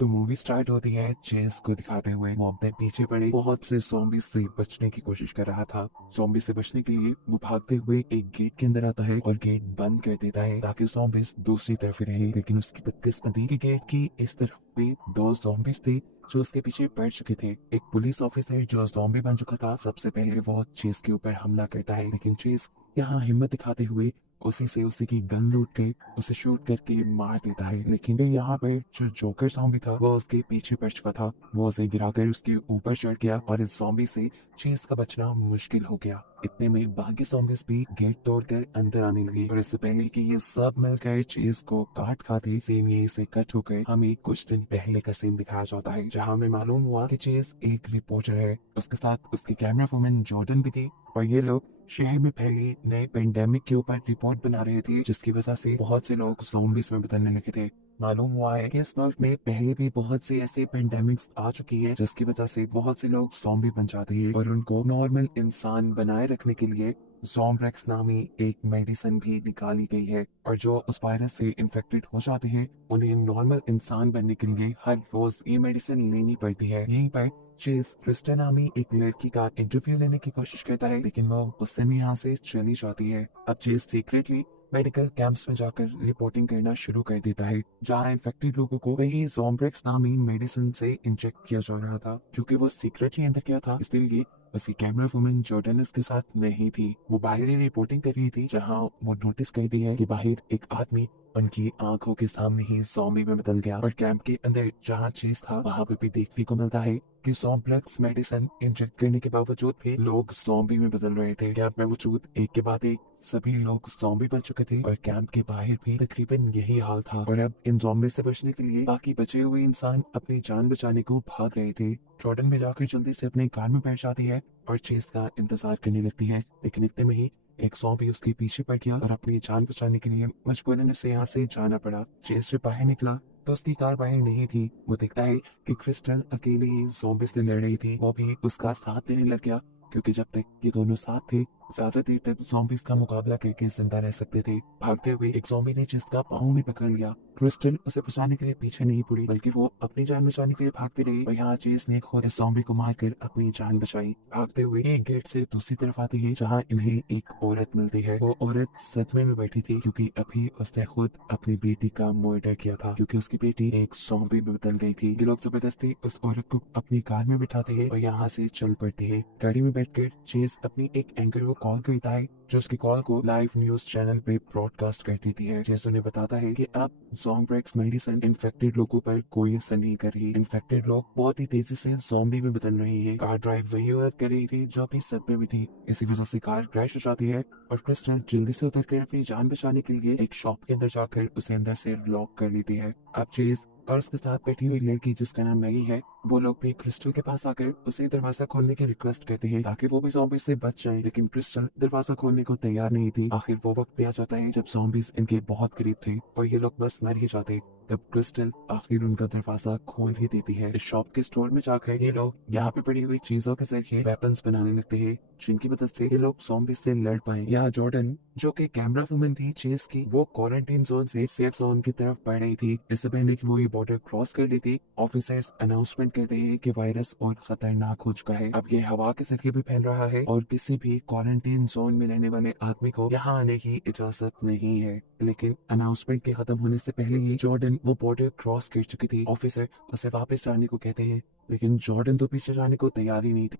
तो movie start होती है चेस को दिखाते हुए। वो अपने पीछे पड़े बहुत से ज़ॉम्बी से बचने की कोशिश कर रहा था। ज़ॉम्बी से बचने के लिए वो भागते हुए एक गेट के अंदर आता है और गेट बंद कर देता है ताकि ज़ॉम्बीज दूसरी तरफ रहे। लेकिन उसकी बदकिस्मती कि गेट की इस तरफ भी दो ज़ॉम्बीज थे जो उसके पीछे पड़ चुके थे। एक पुलिस ऑफिसर जो ज़ॉम्बी बन चुका था, सबसे पहले वो चेस के ऊपर हमला करता है, लेकिन चेस यहाँ हिम्मत दिखाते हुए उसी की गन लूट के उसे शूट करके मार देता है। लेकिन फिर यहाँ पे जो जोकर ज़ॉम्बी था वो उसके पीछे पड़ चुका था। वो उसे गिराकर उसके ऊपर चढ़ गया और इस ज़ॉम्बी से चेस का बचना मुश्किल हो गया। इतने में बाकी ज़ॉम्बीज भी गेट तोड़कर अंदर आने लगे और इससे पहले कि ये सब मिलकर चेस को काट खाते, सीन यहीं से कट होकर हमें कुछ दिन पहले का सीन दिखाया जाता है, जहाँ हमें मालूम हुआ कि चेस एक रिपोर्टर है। उसके साथ उसकी कैमरा वुमन जॉर्डन भी थी और ये लोग शहर में फैले नए पेंडेमिक के ऊपर रिपोर्ट बना रहे थे, जिसकी वजह से बहुत से लोग ज़ॉम्बीज में बदलने लगे थे। मालूम हुआ है कि इस मुल्क में पहले भी बहुत से ऐसे पेंडेमिक्स आ चुकी हैं, जिसकी वजह से बहुत से लोग ज़ॉम्बी बन जाते हैं और उनको नॉर्मल इंसान बनाए रखने के लिए ज़ॉम्ब्रेक्स नामी एक मेडिसिन भी निकाली गई है। और जो उस वायरस से इन्फेक्टेड हो जाते हैं उन्हें नॉर्मल इंसान बनने के लिए हर रोज ये मेडिसिन लेनी पड़ती है। यहीं पर चेस क्रिस्टा नामी एक लड़की का इंटरव्यू लेने की कोशिश करता है, लेकिन वो उस समय यहाँ से चली जाती है। अब चेस सीक्रेटली मेडिकल कैंप्स में जाकर रिपोर्टिंग करना शुरू कर देता है, जहाँ इन्फेक्टेड लोगों को वही ज़ॉम्ब्रेक्स नामी मेडिसिन से इंजेक्ट किया जा रहा था। क्योंकि वो सीक्रेटली अंदर किया था, इसलिए उसकी कैमरा वुमन जॉर्डन उसके साथ नहीं थी। वो बाहर ही रिपोर्टिंग कर रही थी, जहाँ वो नोटिस करती है कि बाहर एक आदमी उनकी आंखों के सामने ही ज़ॉम्बी में बदल गया। और कैंप के अंदर जहाँ चेस था वहाँ पे भी देखने को मिलता है कि ज़ॉम्ब्रेक्स मेडिसिन इंजेक्ट करने के बावजूद भी लोग ज़ॉम्बी में बदल रहे थे। कैंप में मौजूद एक के बाद एक सभी लोग ज़ॉम्बी बन चुके थे और कैंप के बाहर भी तकरीबन यही हाल था। और अब इन ज़ॉम्बी से बचने के लिए बाकी बचे हुए इंसान अपनी जान बचाने को भाग रहे थे। जॉर्डन भी जाकर जल्दी से अपने कार में बैठ जाती है और चेस का इंतजार करने लगती है, लेकिन इतने में ही एक ज़ॉम्बी उसके पीछे पड़ गया और अपनी जान बचाने के लिए मजबूरन उसे यहाँ से जाना पड़ा। चेस जब बाहर निकला तो उसकी कार बाहर नहीं थी। वो देखता है कि क्रिस्टल अकेले ही ज़ॉम्बी से लड़ रही थी, वो भी उसका साथ देने लग गया, क्योंकि जब तक ये दोनों साथ थे ज्यादा देर तक ज़ॉम्बीज का मुकाबला करके जिंदा रह सकते थे। भागते हुए एक ज़ॉम्बी ने जिसका पाँव में पकड़ लिया। क्रिस्टल उसे बचाने के लिए पीछे नहीं पड़ी, बल्कि वो अपनी जान बचाने के लिए भागती रही और यहाँ चेस ने खुद इस ज़ॉम्बी को मारकर अपनी जान बचाई। भागते हुए एक गेट से दूसरी तरफ आती है, जहाँ इन्हें एक औरत मिलती है। वो औरत सदमे में बैठी थी, क्योंकि अभी उसने खुद अपनी बेटी का मर्डर किया था, क्योंकि उसकी बेटी एक ज़ॉम्बी में बदल गई थी। ये लोग जबरदस्ती उस औरत को अपनी कार में बिठाते हैं और यहाँ से चल पड़ते हैं। गाड़ी में बैठकर चेस अपनी एक एंकर को कॉल करता है, जो उसकी कॉल को लाइव न्यूज चैनल पे ब्रॉडकास्ट कर देती है। चेस उन्हें बताता है कि अब ज़ॉम्ब्रेक्स मेडिसिन इन्फेक्टेड लोगों पर कोई असर नहीं कर रही। इन्फेक्टेड लोग बहुत ही तेजी से ज़ॉम्बी में बदल रहे हैं। कार ड्राइव वही औरत कर रही थी जो अभी सदमे में थी। इसी वजह से कार क्रैश हो जाती है और क्रिस्टल जल्दी से उतर कर अपनी जान बचाने के लिए एक शॉप के अंदर जाकर उसे अंदर से लॉक कर लेती है। अब चेस और उसके साथ बैठी हुई लड़की जिसका नाम मैगी है, वो लोग भी क्रिस्टल के पास आकर उसे दरवाजा खोलने की रिक्वेस्ट करते हैं ताकि वो भी ज़ॉम्बीज से बच जाए, लेकिन क्रिस्टल दरवाजा खोलने को तैयार नहीं थी। आखिर वो वक्त भी आ जाता है जब ज़ॉम्बीज इनके बहुत करीब थे और ये लोग बस मर ही जाते। तब क्रिस्टल आखिर उनका दरवाजा खोल ही देती है। इस शॉप के स्टोर में जाकर ये लोग यहाँ पे पड़ी हुई चीजों के जरिए वेपन्स बनाने लगते हैं, जिनकी मदद से ये लोग ज़ॉम्बी से लड़ पाए। यहाँ जॉर्डन, जो कि कैमरा वुमन थी चेस की, वो क्वारंटीन जोन से सेफ जोन की तरफ बढ़ रही थी। इससे पहले कि वो ये बॉर्डर क्रॉस कर लेती, ऑफिसर्स अनाउंसमेंट करते हैं कि वायरस और खतरनाक हो चुका है। अब ये हवा के जरिए भी फैल रहा है और किसी भी क्वारंटीन जोन में रहने वाले आदमी को यहाँ आने की इजाजत नहीं है। लेकिन अनाउंसमेंट के खत्म होने से पहले ही जॉर्डन वो बॉर्डर क्रॉस कर चुकी थी। ऑफिसर उसे वापस जाने को कहते हैं, लेकिन जॉर्डन तो पीछे जाने को तैयार ही नहीं थी।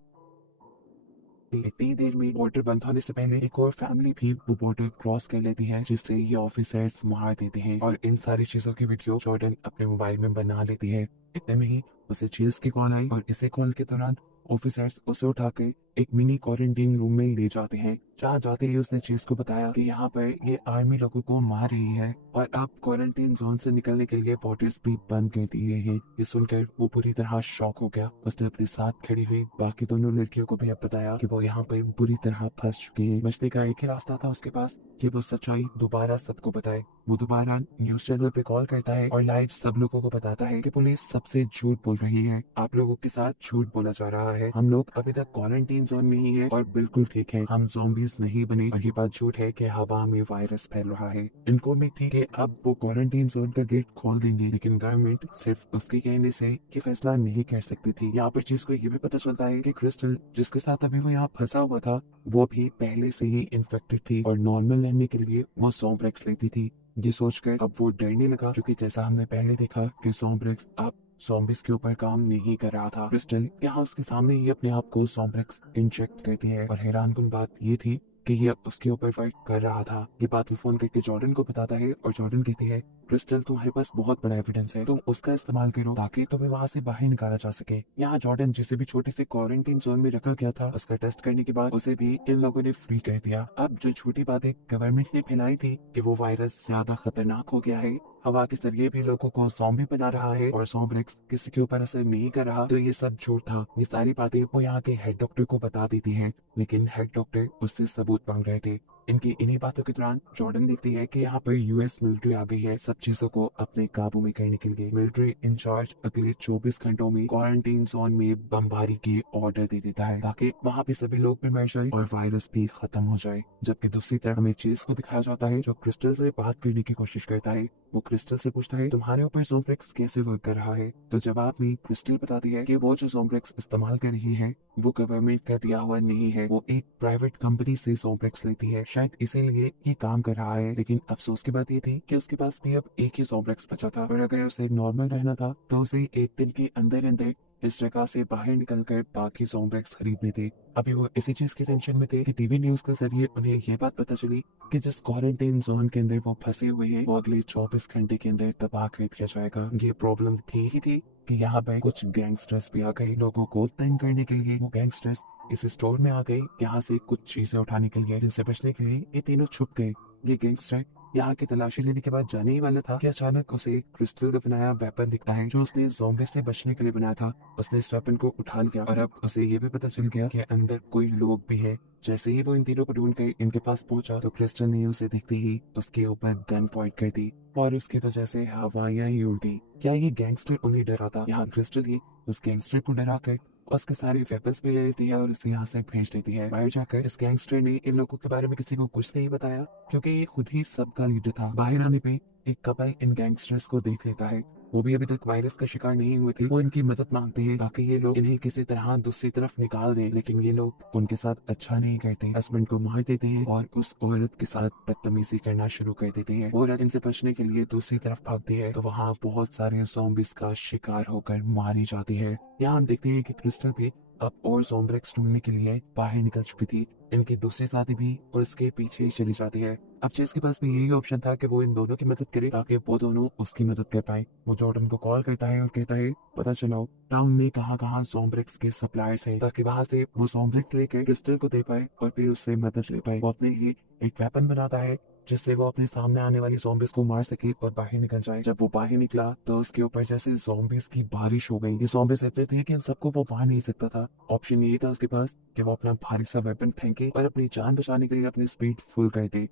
इतनी देर में बॉर्डर बंद होने से पहले एक और फैमिली भी वो बॉर्डर क्रॉस कर लेती है, जिससे ये ऑफिसर्स मार देते हैं। और इन सारी चीजों की वीडियो जॉर्डन अपने मोबाइल में बना लेती है। इतने में ही उसे चेस की कॉल आई और इसी कॉल के दौरान ऑफिसर्स उसे उठाकर एक मिनी क्वारंटीन रूम में ले जाते हैं। जहाँ जाते ही उसने चेस को बताया कि यहाँ पर ये आर्मी लोगों को मार रही है और अब क्वारंटीन जोन से निकलने के लिए बॉर्डर्स भी बंद कर दिए हैं। ये सुनकर वो पूरी तरह शॉक हो गया। उसने अपने साथ खड़ी हुई बाकी दोनों लड़कियों को भी अब बताया कि वो यहाँ पर बुरी तरह फंस चुके हैं। बचने का एक ही रास्ता था उसके पास कि वो सच्चाई दोबारा सबको बताए। वो दोबारा न्यूज चैनल पे कॉल करता है और लाइव सब लोगों को बताता है कि पुलिस सबसे झूठ बोल रही है, आप लोगों के साथ झूठ बोला जा रहा है। हम लोग अभी तक क्वारंटीन जोन में ही है और बिल्कुल ठीक है, हम ज़ॉम्बीज नहीं बने और ये बात झूठ है कि हवा में वायरस फैल रहा है। इनको उम्मीद थी कि अब वो क्वारंटीन जोन का गेट खोल देंगे, लेकिन गवर्नमेंट सिर्फ उसके कहने से ये फैसला नहीं कर सकती थी। यहाँ पर चीज को ये भी पता चलता है कि क्रिस्टल जिसके साथ अभी वो यहाँ फंसा हुआ था वो भी पहले से ही इन्फेक्टेड थी और नॉर्मल रहने के लिए वो ज़ॉम्ब्रेक्स लेती थी। ये सोचकर अब वो डरने लगा, क्योंकि जैसा हमने पहले देखा कि ज़ॉम्ब्रेक्स अब ज़ॉम्बिस के ऊपर काम नहीं कर रहा था। क्रिस्टल यहाँ उसके सामने ही अपने आप को ज़ॉम्ब्रेक्स इंजेक्ट करती है और हैरानकुन बात ये थी कि ये उसके ऊपर वर्क कर रहा था। ये बात वो फोन करके जॉर्डन को बताता है और जॉर्डन कहती है, क्रिस्टल तुम्हारे पास बहुत बड़ा एविडेंस है, तुम उसका इस्तेमाल करो ताकि तुम्हें वहाँ से बाहर निकाला जा सके। यहाँ जॉर्डन जिसे भी छोटे से क्वारंटीन जोन में रखा गया था, उसका टेस्ट करने के बाद उसे भी इन लोगों ने फ्री कर दिया। अब जो छोटी बातें गवर्नमेंट ने फैलाई थी कि वो वायरस ज्यादा खतरनाक हो गया है, हवा के जरिए भी लोगों को ज़ॉम्बी बना रहा है और ज़ॉम्ब्रेक्स किसी के ऊपर असर नहीं कर रहा, तो ये सब झूठ था। ये सारी बातें वो यहाँ के हेड डॉक्टर को बता देती हैं, लेकिन हेड डॉक्टर उससे सबूत मांग रहे थे। इनकी इन्हीं बातों के दौरान जॉर्डन देखती है कि यहाँ पर यूएस मिलिट्री आ गई है सब चीजों को अपने काबू में करने के लिए। मिलिट्री इंचार्ज अगले 24 घंटों में क्वारंटीन जोन में बमबारी के ऑर्डर दे देता है ताकि वहाँ पे सभी लोग भी मर जाए और वायरस भी खत्म हो जाए। जबकि दूसरी तरफ हमें चेस को दिखाया जाता है जो क्रिस्टल से बात करने की कोशिश करता है। वो क्रिस्टल से पूछता है, तुम्हारे ऊपर ज़ॉम्ब्रेक्स कैसे वर्क कर रहा है? तो जवाब में क्रिस्टल बताती है कि वो जो ज़ॉम्ब्रेक्स इस्तेमाल कर रही है वो गवर्नमेंट का दिया हुआ नहीं है, वो एक प्राइवेट कंपनी से ज़ॉम्ब्रेक्स लेती है, शायद इसीलिए ये काम कर रहा है। लेकिन अफसोस की बात ये थी कि उसके पास भी अब एक ही ज़ॉम्ब्रेक्स बचा था और अगर उसे नॉर्मल रहना था तो उसे एक दिन के अंदर अंदर इस जगह से बाहर निकलकर बाकी ज़ॉम्ब्रेक्स खरीदने थे। अभी वो इसी चीज के टेंशन में थे कि टीवी न्यूज के जरिए उन्हें ये बात पता चली कि जिस क्वारंटाइन जोन के अंदर वो फंसे हुए हैं वो अगले 24 घंटे के अंदर तबाह कर दिया जाएगा। ये प्रॉब्लम थी ही थी कि यहाँ पर कुछ गैंगस्टर्स भी आ गए लोगों को तंग करने के लिए। वो गैंगस्टर्स इस स्टोर में आ गए यहाँ से कुछ चीजें उठाने के लिए, जिनसे बचने के लिए ये तीनों छुप गए। ये गैंगस्टर यहाँ की तलाशी लेने के बाद जाने ही वाला था कि अचानक उसे क्रिस्टल का बनाया वेपन दिखता है जो उसने ज़ॉम्बीज़ से बचने के लिए बनाया था। उसने इस वेपन को उठा लिया और अब उसे ये भी पता चल गया कि अंदर कोई लोग भी है। जैसे ही वो इन तीनों को ढूंढ कर इनके पास पहुंचा तो क्रिस्टल ने उसे देखते ही उसके ऊपर गन पॉइंट कर दी और उसकी वजह से हवाइयां ही उल्टी। क्या ये गैंगस्टर उन्हें डरा था? यहाँ क्रिस्टल ही उस गैंगस्टर को डरा कर उसके सारे वेपन्स भी ले लेती है और उसे यहाँ से भेज देती है। बाहर जाकर इस गैंगस्टर ने इन लोगों के बारे में किसी को कुछ नहीं बताया क्योंकि ये खुद ही सबका लीडर था। बाहर आने पे एक कपल इन गैंगस्टर्स को देख लेता है, वो भी अभी तक वायरस का शिकार नहीं हुए थे। वो इनकी मदद मांगते हैं ताकि ये लोग इन्हें किसी तरह दूसरी तरफ निकाल दें, लेकिन ये लोग उनके साथ अच्छा नहीं करते। हस्बैंड को मार देते हैं और उस औरत के साथ बदतमीजी करना शुरू कर देते हैं। औरत इनसे बचने के लिए दूसरी तरफ भागती है तो वहाँ बहुत सारे ज़ॉम्बीज़ का शिकार होकर मारी जाती है। यहाँ हम देखते हैं कि क्रिस्टल भी अब और ज़ॉम्ब्रेक्स ढूंढने के लिए बाहर निकल चुकी थी। इनकी दूसरी साथी भी और उसके पीछे ही चली जाती है। अब चेस के पास भी यही ऑप्शन था कि वो इन दोनों की मदद करे ताकि वो दोनों उसकी मदद कर पाए। वो जॉर्डन को कॉल करता है और कहता है, पता चलाओ टाउन में कहाँ ज़ॉम्ब्रेक्स के सप्लायर्स हैं ताकि वहाँ से वो ज़ॉम्ब्रेक्स लेकर क्रिस्टल को दे पाए और फिर उससे मदद ले पाए। वो अपने लिए एक वेपन बनाता है जिससे वो अपने सामने आने वाली ज़ॉम्बीज़ को मार सके और बाहर निकल जाए। जब वो बाहर निकला तो उसके ऊपर जैसे ज़ॉम्बीज़ की बारिश हो गई। ये ज़ॉम्बीज़ इतने थे कि इन सबको वो मार नहीं सकता था। ऑप्शन ये था उसके पास कि वो अपना भारी सा वेपन फेंके और अपनी जान बचाने के लिए अपनी स्पीड फुल कर दे।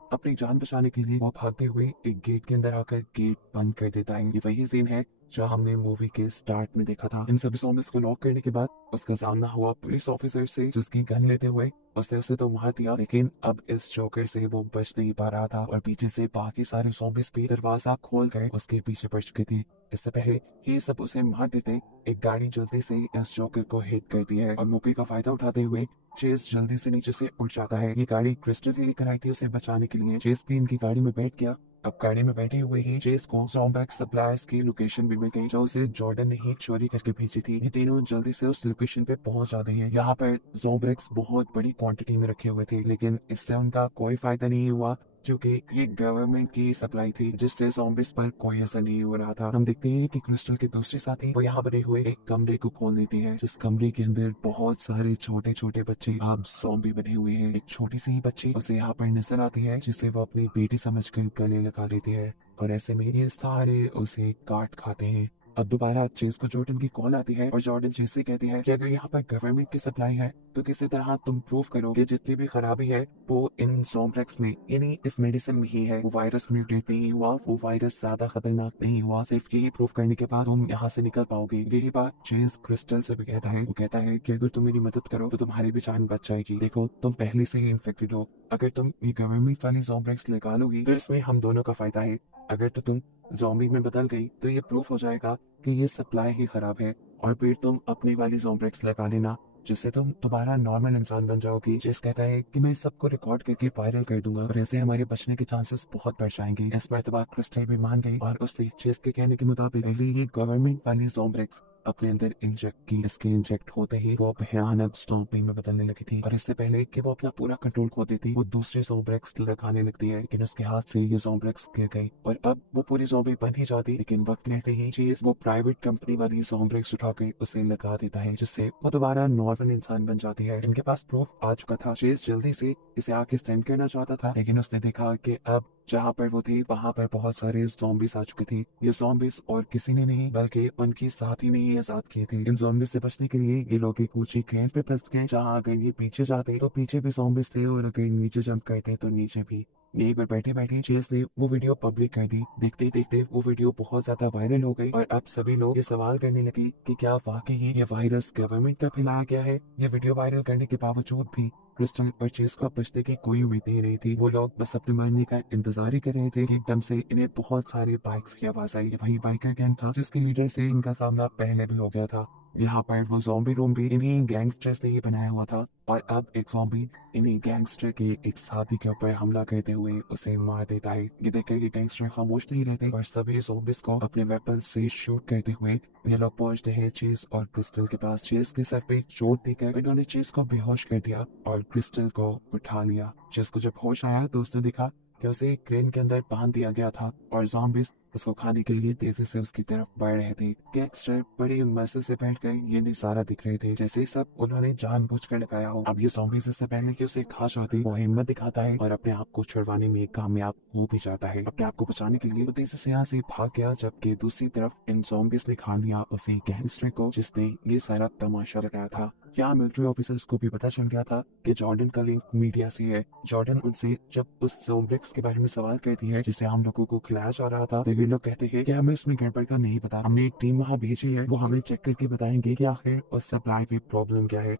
अपनी जान बचाने के लिए वो भागते हुए एक गेट के अंदर आकर गेट बंद कर देता है। ये वही सीन है जो हमने मूवी के स्टार्ट में देखा था। इन सभी ज़ॉम्बीज़ को लॉक करने के बाद उसका सामना हुआ पुलिस ऑफिसर से जिसकी गन लेते हुए उसने उसे तो मार दिया, लेकिन अब इस जोकर से वो बच नहीं पा रहा था और पीछे से बाकी सारे ज़ॉम्बीज़ भी दरवाजा खोल कर उसके पीछे पड़ चुके थे। इससे पहले ये सब उसे मार देते एक गाड़ी जल्दी से इस जोकर को हिट करती है और मौके का फायदा उठाते हुए चेस जल्दी से नीचे से उठ जाता है। ये गाड़ी क्रिस्टल ने कराई थी उसे बचाने के लिए। चेस भी इनकी गाड़ी में बैठ गया। अब गाड़ी में बैठे हुए ही चेस को ज़ॉम्ब्रेक्स सप्लायर्स की लोकेशन भी मिल गई जो उसे जॉर्डन ने ही चोरी करके भेजी थी। ये तीनों जल्दी से उस लोकेशन पे पहुंच जाते हैं। यहाँ पर ज़ॉम्ब्रेक्स बहुत बड़ी क्वांटिटी में रखे हुए थे, लेकिन इससे उनका कोई फायदा नहीं हुआ क्योंकि ये गवर्नमेंट की सप्लाई थी जिससे ज़ॉम्बीज़ पर कोई असर नहीं हो रहा था। हम देखते हैं कि क्रिस्टल के दूसरे साथी वो यहाँ बने हुए एक कमरे को खोल देती है जिस कमरे के अंदर बहुत सारे छोटे छोटे बच्चे अब ज़ॉम्बी बने हुए हैं। एक छोटी सी ही बच्ची उसे यहाँ पर नजर आती है जिसे वो अपनी बेटी समझकर गले लगा लेती है और ऐसे में ये सारे उसे काट खाते हैं। अब दोबारा चेस को जॉर्डन की कॉल आती है और जॉर्डन चेस से कहती है कि अगर यहाँ पर गवर्नमेंट की सप्लाई है तो किसी तरह तुम प्रूव करो कि जितनी भी खराबी है वो इन जोम्ब्रेक्स में यानी इस मेडिसिन में ही है। वो वायरस म्यूटेट नहीं हुआ, वो वायरस ज्यादा खतरनाक नहीं हुआ। सिर्फ यही प्रूफ करने के बाद तुम यहाँ से निकल पाओगे। यही बात चेस क्रिस्टल से भी कहता है। वो कहता है कि अगर तुम मेरी मदद करो तो तुम्हारी भी जान बच जाएगी। देखो तुम पहले से ही इन्फेक्टेड हो, अगर तुम ये गवर्नमेंट वाली जोम्ब्रेक्स निकालोगी तो इसमें हम दोनों का फायदा है। अगर तो तुम ज़ॉम्बी में बदल गई तो ये प्रूफ हो जाएगा कि ये सप्लाई ही खराब है, और फिर तुम अपनी वाली ज़ॉम्ब्रेक्स लगा लेना जिससे तुम दोबारा नॉर्मल इंसान बन जाओगी। जिस कहता है कि मैं सबको रिकॉर्ड करके वायरल कर दूंगा और ऐसे हमारे बचने के चांसेस बहुत बढ़ जाएंगे। इस मर्तबा क्रिस्टल भी मान गई और उसने चेस के कहने के मुताबिक पहले ये गवर्नमेंट वाली ज़ॉम्ब्रेक्स अपने अंदर इंजेक्ट की। इसके इंजेक्ट होते ही वो भयानक ज़ॉम्बी में बदलने लगी थी, और इससे पहले कि वो अपना पूरा कंट्रोल खो देती वो दूसरी ज़ॉम्ब्रेक्स लगाने लगती है, लेकिन उसके हाथ से ये ज़ॉम्ब्रेक्स गिर गई और अब वो पूरी ज़ॉम्बी बन ही जाती। लेकिन वक्त रहते ही चेस वो प्राइवेट कंपनी वाली ज़ॉम्ब्रेक्स उठाकर उसे लगा देता है, जिससे वो दोबारा नॉर्मल इंसान बन जाती है। इनके पास प्रूफ आ चुका था। चेस जल्दी से इसे आके सेंड करना चाहता था, लेकिन उसने देखा कि अब जहाँ पर वो थी वहाँ पर बहुत सारे ज़ॉम्बीज आ चुके थे। ये ज़ॉम्बीज और किसी ने नहीं बल्कि उनकी साथी ने ही आजाद किए थे। इन ज़ॉम्बीज से बचने के लिए ये लोग एक ऊंची क्रेन पे फंस गए, जहाँ अगर ये पीछे जाते तो पीछे भी ज़ॉम्बीज थे, और अगर नीचे जंप करते तो नीचे भी। यहीं पर बैठे बैठे चेस ने वो वीडियो पब्लिक कर दी। देखते देखते वो वीडियो बहुत ज्यादा वायरल हो गई और अब सभी लोग ये सवाल करने लगे कि क्या वाकई ये वायरस गवर्नमेंट का फैलाया गया है। ये वीडियो वायरल करने के बावजूद भी क्रिस्टल और चेस को बचने की कोई उम्मीद नहीं रही थी। वो लोग बस अपने मरने का इंतजार ही कर रहे थे कि एकदम से इन्हें बहुत सारे बाइक्स की आवाज आई। वही बाइकर गैंग था जिसके लीडर से इनका सामना पहले भी हो गया था। यहाँ पर वो ज़ॉम्बी रूम भी इन्हीं गैंगस्टर्स ने ही बनाया हुआ था, और अब एक ज़ॉम्बी इन्हीं गैंगस्टर के एक साथी के ऊपर हमला करते हुए उसे मार देता है। ये देखकर ये गैंगस्टर खामोश नहीं रहते और सभी ज़ॉम्बीज को अपने वेपन से शूट करते हुए ये लोग पहुंचते हैं चेस और क्रिस्टल के पास। चेस के सर पे चोट देकर इन्होंने चेस को बेहोश कर दिया और क्रिस्टल को उठा लिया। चेस को जब होश आया तो उसने देखा कि उसे क्रेन के अंदर बांध दिया गया था और ज़ॉम्बीज उसको खाने के लिए तेजी से उसकी तरफ बढ़ रहे थे। गैंगस्टर बड़ी मजे से बैठकर ये नजारा दिख रहे थे, जैसे सब उन्होंने जानबूझकर लगाया हो। अब ये ज़ॉम्बीज इससे पहले कि उसे खा जाते वो हिम्मत दिखाता है और अपने आप को छुड़वाने में कामयाब हो भी जाता है। अपने आप को बचाने के लिए वो तेजी से यहाँ से भाग गया, जबकि दूसरी तरफ इन ज़ॉम्बीज ने खा लिया उसे गैंगस्टर को जिसने ये सारा तमाशा लगाया था। यहाँ मिलिट्री ऑफिसर्स को भी पता चल गया था कि जॉर्डन का लिंक मीडिया से है। जॉर्डन उनसे जब उस ज़ॉम्ब्रेक्स के बारे में सवाल करती है जिसे हम लोगों को खिलाया जा रहा था, तो ये लोग कहते हैं कि हमें उसमें गड़बड़ का नहीं पता, हमने एक टीम वहाँ भेजी है, वो हमें चेक करके बताएंगे कि आखिर उस सप्लाई में प्रॉब्लम क्या है।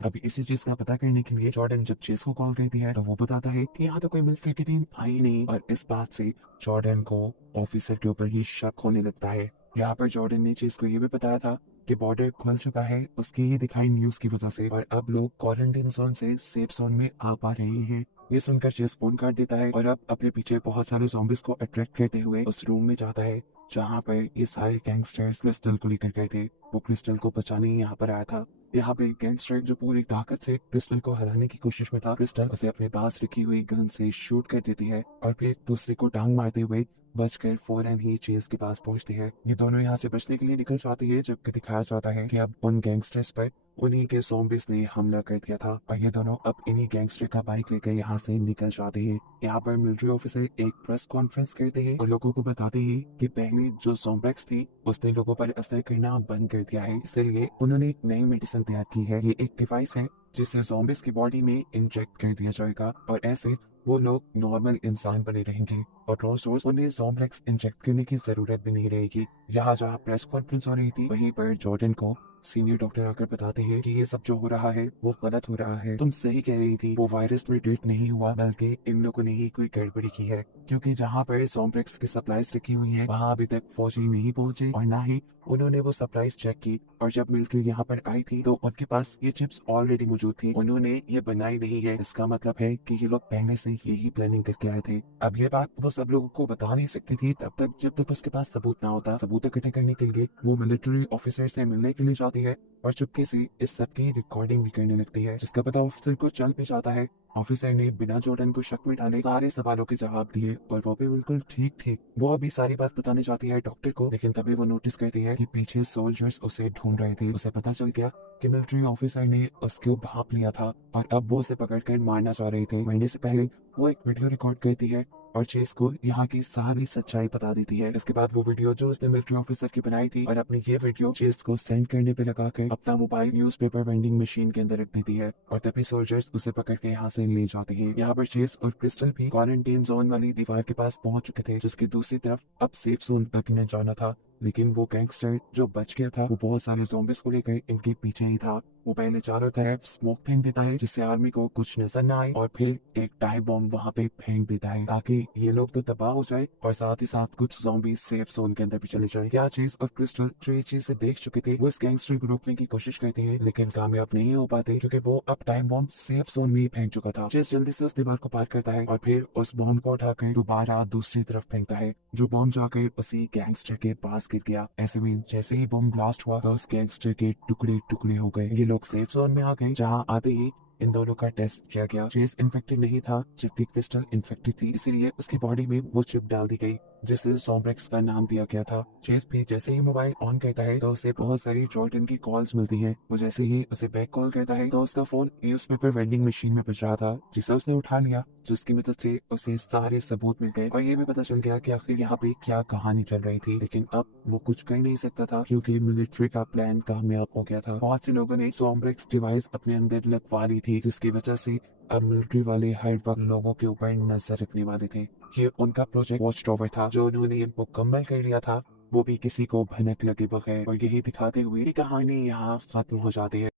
अभी इसी चीज का पता करने के लिए जॉर्डन जब चेस को कॉल करती है तो वो बताता है कि यहाँ तो कोई मिलिट्री की टीम आई नहीं, और इस बात से जॉर्डन को ऑफिसर के ऊपर ही शक होने लगता है। यहाँ पर जॉर्डन ने चेस को ये भी बताया था कि बॉर्डर खुल चुका है उसकी ये दिखाई न्यूज की वजह से, और अब लोग क्वारंटाइन जोन से सेफ जोन में आ पा रहे हैं। ये सुनकर चेस फोन काट देता है और अब अपने पीछे बहुत सारे ज़ॉम्बीज को अट्रैक्ट करते हुए उस रूम में जाता है जहाँ पर ये सारे गैंगस्टर्स क्रिस्टल को लेकर गए थे। वो क्रिस्टल को बचाने ही यहाँ पर आया था। यहाँ पे गैंगस्टर जो पूरी ताकत से क्रिस्टल को हराने की कोशिश में था, क्रिस्टल उसे अपने पास रखी हुई गन से शूट कर देती है और फिर दूसरे को टांग मारते हुए बचकर फौरन ही चेस के पास पहुंचती है। ये दोनों यहाँ से बचने के लिए निकल जाते हैं, जबकि दिखाया जाता है कि अब उन गैंगस्टर्स पर उन्हीं के ज़ॉम्बीज ने हमला कर दिया था, और ये दोनों अब इन्हीं गैंगस्टर का बाइक लेकर यहाँ से निकल जाते हैं। यहाँ पर मिलिट्री ऑफिसर एक प्रेस कॉन्फ्रेंस करते हैं और लोगों को बताते हैं कि पहले जो ज़ॉम्ब्रेक्स थी उसने लोगों पर असर करना बंद कर दिया है, इसलिए उन्होंने एक नई मेडिसिन तैयार की है। ये एक डिवाइस है जिसे ज़ॉम्बीज की बॉडी में इंजेक्ट कर दिया जाएगा, और ऐसे वो लोग नॉर्मल इंसान बने रहेंगे और रोज रोज उन्हें ज़ॉम्ब्रेक्स इंजेक्ट करने की जरूरत भी नहीं रहेगी। यहाँ जहाँ प्रेस कॉन्फ्रेंस हो रही थी वहीं पर जॉर्डन को सीनियर डॉक्टर आकर बताते हैं कि ये सब जो हो रहा है वो गलत हो रहा है। तुम सही कह रही थी, वो वायरस म्यूटेट नहीं हुआ बल्कि इन लोगों ने ही कोई गड़बड़ी की है, क्योंकि जहाँ पर ज़ॉम्ब्रेक्स की सप्लाईज रखी हुई है वहाँ अभी तक फौजी नहीं पहुंचे और ना ही उन्होंने वो सप्लाईज चेक की, और जब मिलिट्री यहाँ पर आई थी तो उनके पास ये चिप्स ऑलरेडी मौजूद थी, उन्होंने ये बनाई नहीं है। इसका मतलब है कि ये लोग पहले से यही प्लानिंग करके आए थे। अब ये बात वो सब लोगों को बता नहीं सकती थी तब तक जब तक उसके पास सबूत ना होता। सबूत इकट्ठे करने के लिए वो मिलिट्री ऑफिसर से मिलने के लिए जाती है और चुपके से इस सब की रिकॉर्डिंग भी करने लगती है, जिसका पता ऑफिसर को चल भी जाता है। ऑफिसर ने बिना जॉर्डन को शक में डाले सारे सवालों के जवाब दिए और वो भी बिल्कुल ठीक ठीक। वो अभी सारी बात बताने जाती है डॉक्टर को, लेकिन तभी वो नोटिस करती है कि पीछे सोल्जर्स उसे ढूंढ रहे थे। उसे पता चल गया कि मिलिट्री ऑफिसर ने उसको भाप लिया था और अब वो उसे पकड़कर मारना चाह रहे थे। मरने से पहले वो एक वीडियो रिकॉर्ड करती है और चेस को यहाँ की सारी सच्चाई बता देती है। इसके बाद वो वीडियो जो उसने मिलिट्री ऑफिसर की बनाई थी और अपनी ये वीडियो चेस को सेंड करने पे लगा कर अपना मोबाइल न्यूज़पेपर वेंडिंग मशीन के अंदर रख देती है और तभी सोल्जर्स उसे पकड़ के यहाँ से ले जाते हैं। यहाँ पर चेस और क्रिस्टल भी क्वारंटीन जोन वाली दीवार के पास पहुंच चुके थे, जिसकी दूसरी तरफ अब सेफ जोन तक इन्हें जाना था। लेकिन वो गैंगस्टर जो बच गया था वो बहुत सारे ज़ॉम्बिस को लेकर इनके पीछे ही था। वो पहले चारों तरफ स्मोक फेंक देता है जिससे आर्मी को कुछ नजर न आए और फिर एक टाइम बॉम्ब वहां पे फेंक देता है ताकि ये लोग तो तबाह हो जाए और साथ ही साथ कुछ ज़ॉम्बी सेफ जोन के अंदर भी चले जाए। क्या चेस और क्रिस्टल जो ये चीजें देख चुके थे वो इस गैंगस्टर को रोकने की कोशिश करते हैं लेकिन कामयाब नहीं हो पाते क्योंकि वो अब टाइम बॉम्ब सेफ जोन में ही फेंक चुका था। चेस जल्दी से उस दीवार को पार करता है और फिर उस बॉम्ब को उठाकर दोबारा दूसरी तरफ फेंकता है जो बॉम्ब जाकर उसी गैंगस्टर के पास गिर गया। ऐसे में जैसे ही बॉम्ब ब्लास्ट हुआ तो उस गैंगस्टर के टुकड़े टुकड़े हो गए। ये लोग सेफ जोन में आ गए जहाँ आते ही इन दोनों का टेस्ट किया गया। चेस इन्फेक्टेड नहीं था जबकि क्रिस्टल इन्फेक्टेड थी, इसीलिए उसकी बॉडी में वो चिप डाल दी गई जिसे ज़ॉम्ब्रेक्स का नाम दिया गया था। चेस भी जैसे ही मोबाइल ऑन करता है तो उसे बहुत सारी जॉर्डन की कॉल्स मिलती हैं। वो जैसे ही उसे बैक कॉल करता है तो उसका फोन न्यूज़पेपर वेंडिंग मशीन में बज रहा था जिसे उसने उठा लिया, जिसकी मदद से उसे सारे सबूत मिल गए और ये भी पता चल गया कि आखिर यहाँ पे क्या कहानी चल रही थी। लेकिन अब वो कुछ कर नहीं सकता था क्योंकि मिलिट्री का प्लान कामयाब हो गया था। बहुत से लोगों ने ज़ॉम्ब्रेक्स डिवाइस अपने अंदर लगवा ली थी जिसकी वजह से अब मिलिट्री वाले हर वक्त लोगों के ऊपर नजर रखने वाले थे। ये उनका प्रोजेक्ट वॉच टावर था जो उन्होंने मुकम्मल कर लिया था, वो भी किसी को भनक लगे बगैर। और यही दिखाते हुए कहानी यहाँ खत्म हो जाती है।